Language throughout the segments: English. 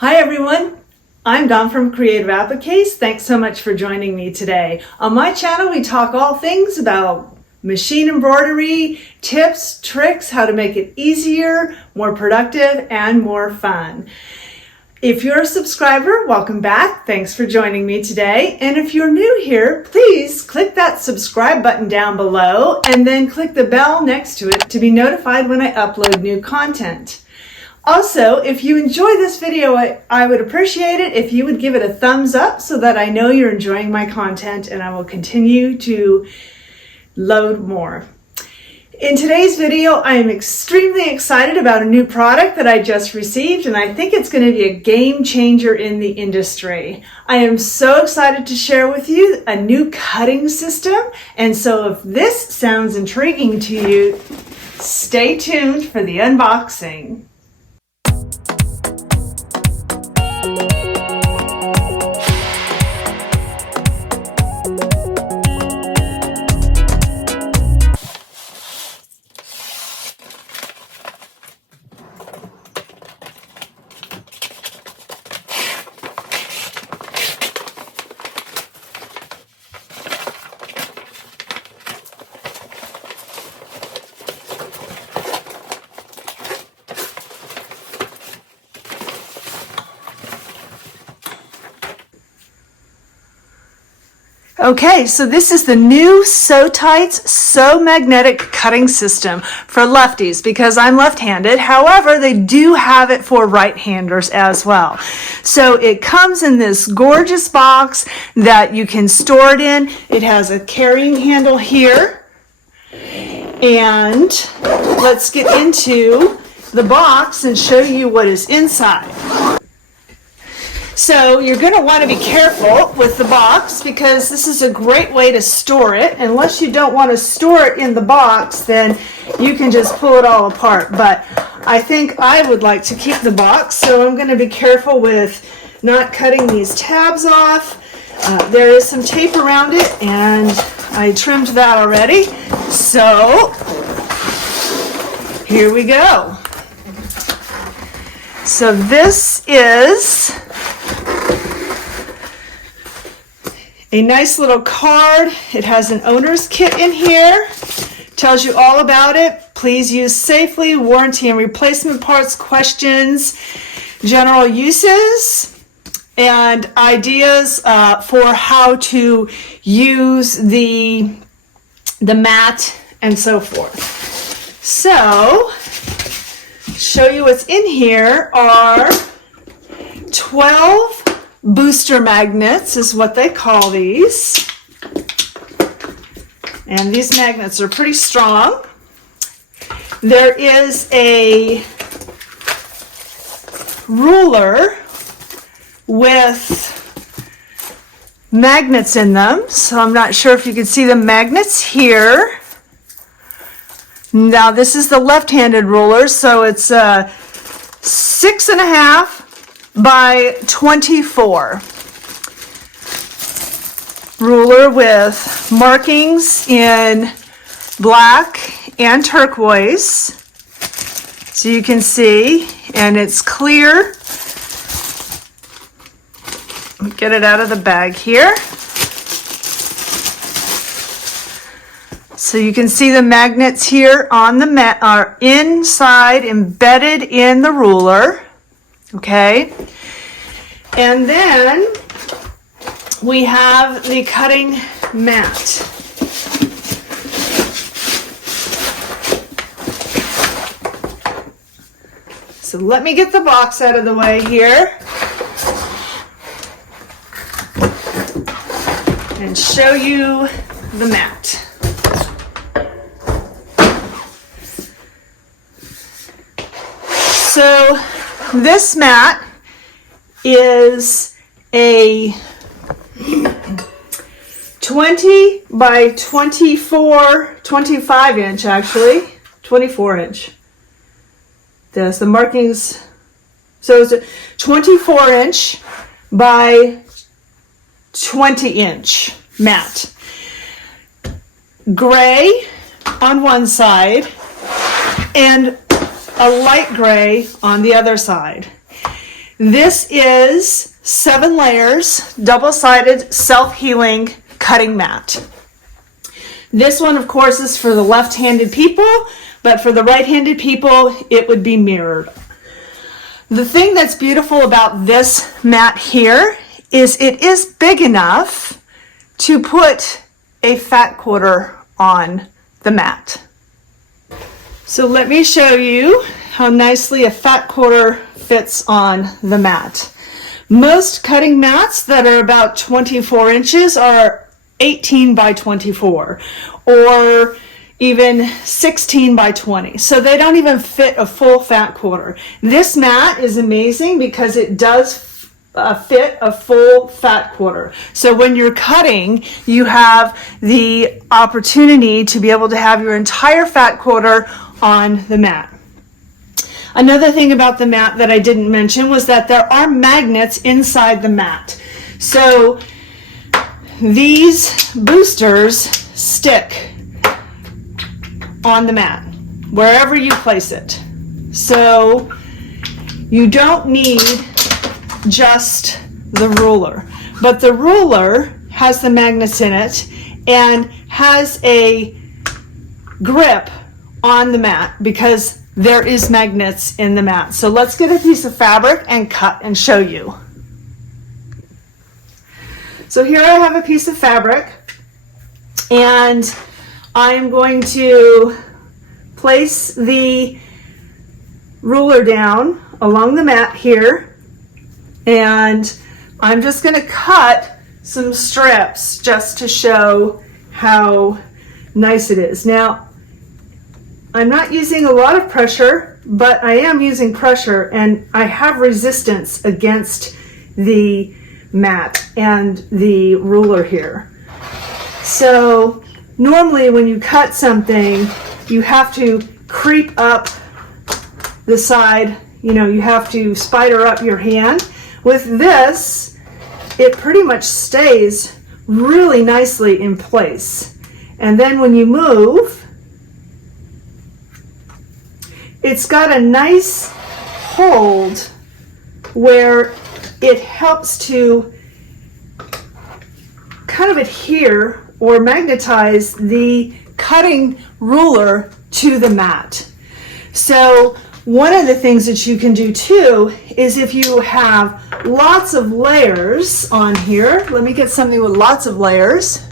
Hi everyone, I'm Dawn from Creative Appliques. Thanks so much for joining me today. On my channel we talk all things about machine embroidery, tips, tricks, how to make it easier, more productive, and more fun. If you're a subscriber, welcome back. Thanks for joining me today. And if you're new here, please click that subscribe button down below and then click the bell next to it to be notified when I upload new content. Also, if you enjoy this video, I would appreciate it if you would give it a thumbs up so that I know you're enjoying my content and I will continue to load more. In today's video, I am extremely excited about a new product that I just received, and I think it's going to be a game changer in the industry. I am so excited to share with you a new cutting system, and so if this sounds intriguing to you, stay tuned for the unboxing. Okay, so this is the new Sewtites Sew Magnetic Cutting System for lefties because I'm left-handed. However, they do have it for right-handers as well. So it comes in this gorgeous box that you can store it in. It has a carrying handle here. And let's get into the box and show you what is inside. So you're going to want to be careful with the box because this is a great way to store it. Unless you don't want to store it in the box, then you can just pull it all apart. But I think I would like to keep the box, so I'm going to be careful with not cutting these tabs off. There is some tape around it, and I trimmed that already. So here we go. So this is a nice little card. It has an owner's kit in here. Tells you all about it. Please use safely. Warranty and replacement parts, questions, general uses, and ideas for how to use the mat and so forth. So, show you what's in here are 12 booster magnets is what they call these. And these magnets are pretty strong. There is a ruler with magnets in them. So I'm not sure if you can see the magnets here. Now this is the left-handed ruler, so it's 6.5 by 24 ruler with markings in black and turquoise, so you can see, and it's clear. Get it out of the bag here. So you can see the magnets here on the mat are inside, embedded in the ruler. Okay, and then we have the cutting mat. So let me get the box out of the way here and show you the mat. So this mat is a 20 by 24, 25 inch actually, 24 inch. There's the markings. So it's a 24 inch by 20 inch mat. Gray on one side and a light gray on the other side. This is 7 layers, double-sided, self-healing cutting mat. This one, of course, is for the left-handed people, but for the right-handed people, it would be mirrored. The thing that's beautiful about this mat here is it is big enough to put a fat quarter on the mat. So let me show you how nicely a fat quarter fits on the mat. Most cutting mats that are about 24 inches are 18 by 24 or even 16 by 20. So they don't even fit a full fat quarter. This mat is amazing because it does fit a full fat quarter. So when you're cutting, you have the opportunity to be able to have your entire fat quarter on the mat. Another thing about the mat that I didn't mention was that there are magnets inside the mat. So these boosters stick on the mat wherever you place it. So you don't need just the ruler, but the ruler has the magnets in it and has a grip on the mat because there is magnets in the mat. So let's get a piece of fabric and cut and show you. So here I have a piece of fabric, and I'm going to place the ruler down along the mat here, and I'm just going to cut some strips just to show how nice it is. Now, I'm not using a lot of pressure, but I am using pressure, and I have resistance against the mat and the ruler here. So normally when you cut something, you have to creep up the side, you have to spider up your hand. With this, it pretty much stays really nicely in place. And then when you move, it's got a nice hold where it helps to kind of adhere or magnetize the cutting ruler to the mat. So one of the things that you can do too is if you have lots of layers on here, let me get something with lots of layers.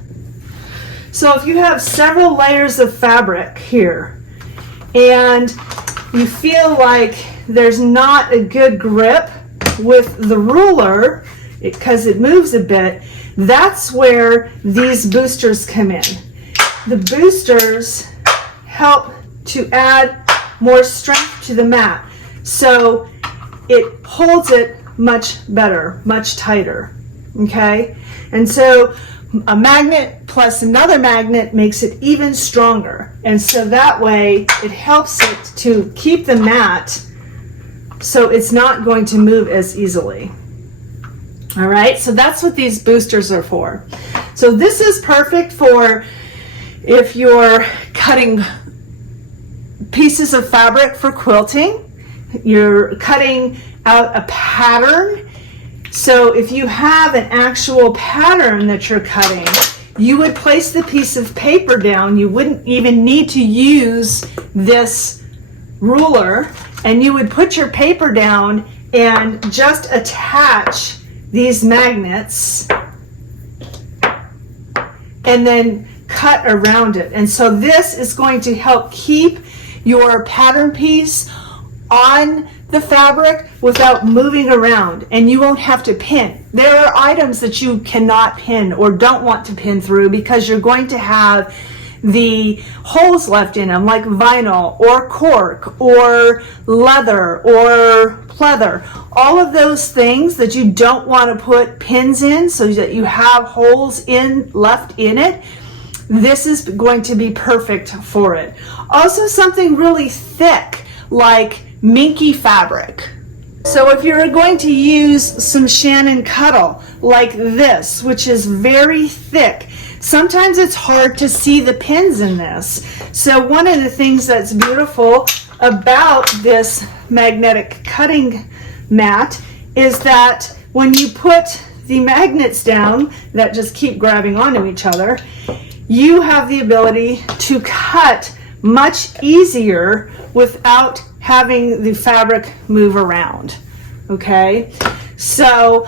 So if you have several layers of fabric here and you feel like there's not a good grip with the ruler because it moves a bit, that's where these boosters come in. The boosters help to add more strength to the mat, so it holds it much better, much tighter, okay? And so a magnet plus another magnet makes it even stronger, and so that way it helps it to keep the mat so it's not going to move as easily. All right, so that's what these boosters are for. So this is perfect for if you're cutting pieces of fabric for quilting, you're cutting out a pattern. So if you have an actual pattern that you're cutting, you would place the piece of paper down. You wouldn't even need to use this ruler, and you would put your paper down and just attach these magnets and then cut around it. And so this is going to help keep your pattern piece on the fabric without moving around, and you won't have to pin. There are items that you cannot pin or don't want to pin through because you're going to have the holes left in them, like vinyl or cork or leather or pleather. All of those things that you don't want to put pins in so that you have holes left in it, this is going to be perfect for it. Also, something really thick like minky fabric. So if you're going to use some Shannon Cuttle like this, which is very thick, sometimes it's hard to see the pins in this. So one of the things that's beautiful about this magnetic cutting mat is that when you put the magnets down that just keep grabbing onto each other, you have the ability to cut much easier without having the fabric move around. Okay, so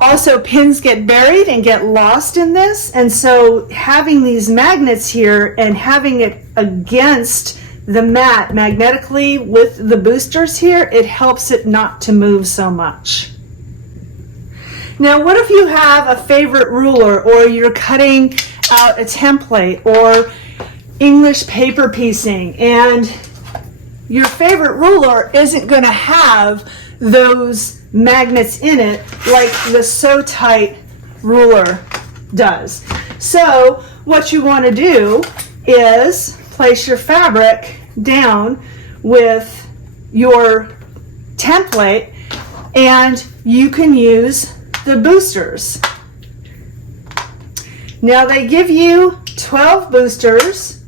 also pins get buried and get lost in this, and so having these magnets here and having it against the mat magnetically with the boosters here, it helps it not to move so much. Now, what if you have a favorite ruler, or you're cutting out a template or English paper piecing, and your favorite ruler isn't going to have those magnets in it like the Sewtite ruler does. So what you want to do is place your fabric down with your template, and you can use the boosters. Now they give you 12 boosters,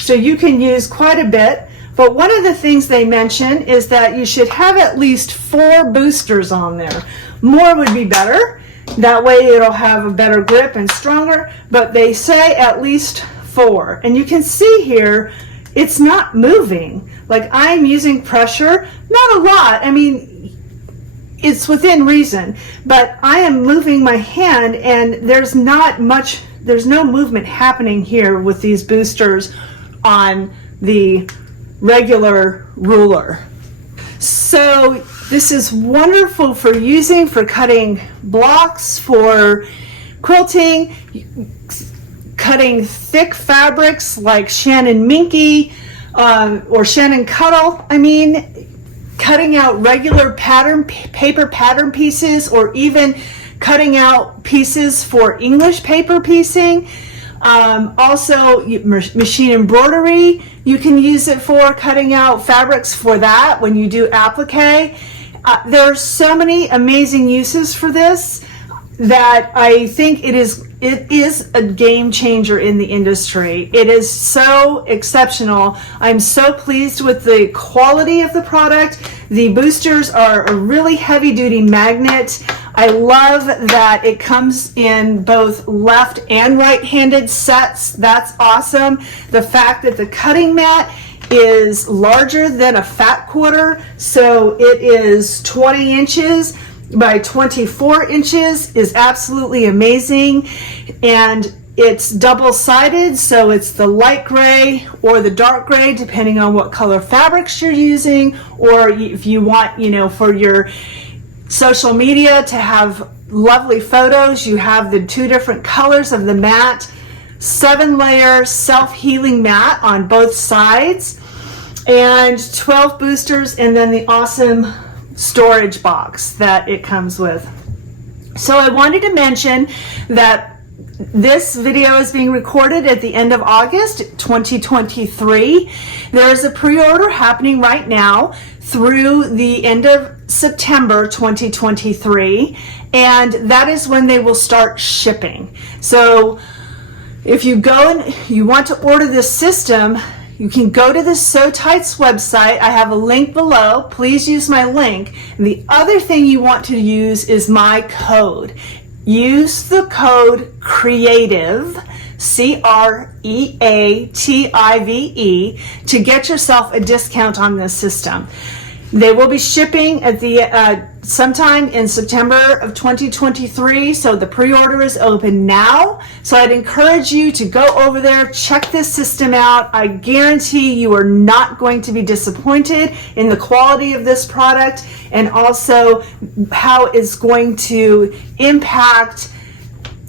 so you can use quite a bit. But one of the things they mention is that you should have at least 4 boosters on there. More would be better. That way it'll have a better grip and stronger, but they say at least 4. And you can see here, it's not moving. Like, I'm using pressure, not a lot. I mean, it's within reason, but I am moving my hand, and there's no movement happening here with these boosters on the regular ruler. So this is wonderful for using for cutting blocks, for quilting, cutting thick fabrics like Shannon Minky or Shannon Cuttle. I mean, cutting out regular paper pattern pieces, or even cutting out pieces for English paper piecing. Also, machine embroidery, you can use it for cutting out fabrics for that when you do applique. There are so many amazing uses for this that I think it is a game changer in the industry. It is so exceptional. I'm so pleased with the quality of the product. The boosters are a really heavy duty magnet. I love that it comes in both left and right-handed sets. That's awesome. The fact that the cutting mat is larger than a fat quarter, so it is 20 inches by 24 inches is absolutely amazing. And it's double-sided, so it's the light gray or the dark gray, depending on what color fabrics you're using, or if you want, for your social media to have lovely photos, you have the 2 different colors of the mat. 7-layer self-healing mat on both sides, and 12 boosters, and then the awesome storage box that it comes with. So I wanted to mention that this video is being recorded at the end of August 2023. There is a pre-order happening right now through the end of September 2023, and that is when they will start shipping. So if you go and you want to order this system, you can go to the Sewtites website. I have a link below. Please use my link. And the other thing you want to use is my code. Use the code CREATIVE, CREATIVE, to get yourself a discount on this system. They will be shipping at the sometime in September of 2023, so the pre-order is open now. So I'd encourage you to go over there, check this system out. I guarantee you are not going to be disappointed in the quality of this product, and also how it's going to impact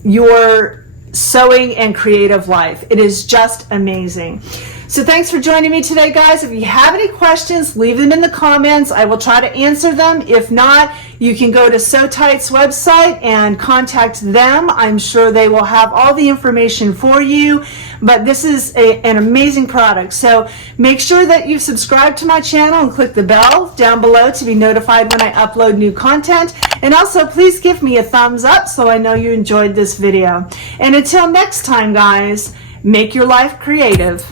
your sewing and creative life. It is just amazing. So thanks for joining me today, guys. If you have any questions, leave them in the comments. I will try to answer them. If not, you can go to Sewtites website and contact them. I'm sure they will have all the information for you. But this is an amazing product. So make sure that you subscribe to my channel and click the bell down below to be notified when I upload new content. And also, please give me a thumbs up so I know you enjoyed this video. And until next time, guys, make your life creative.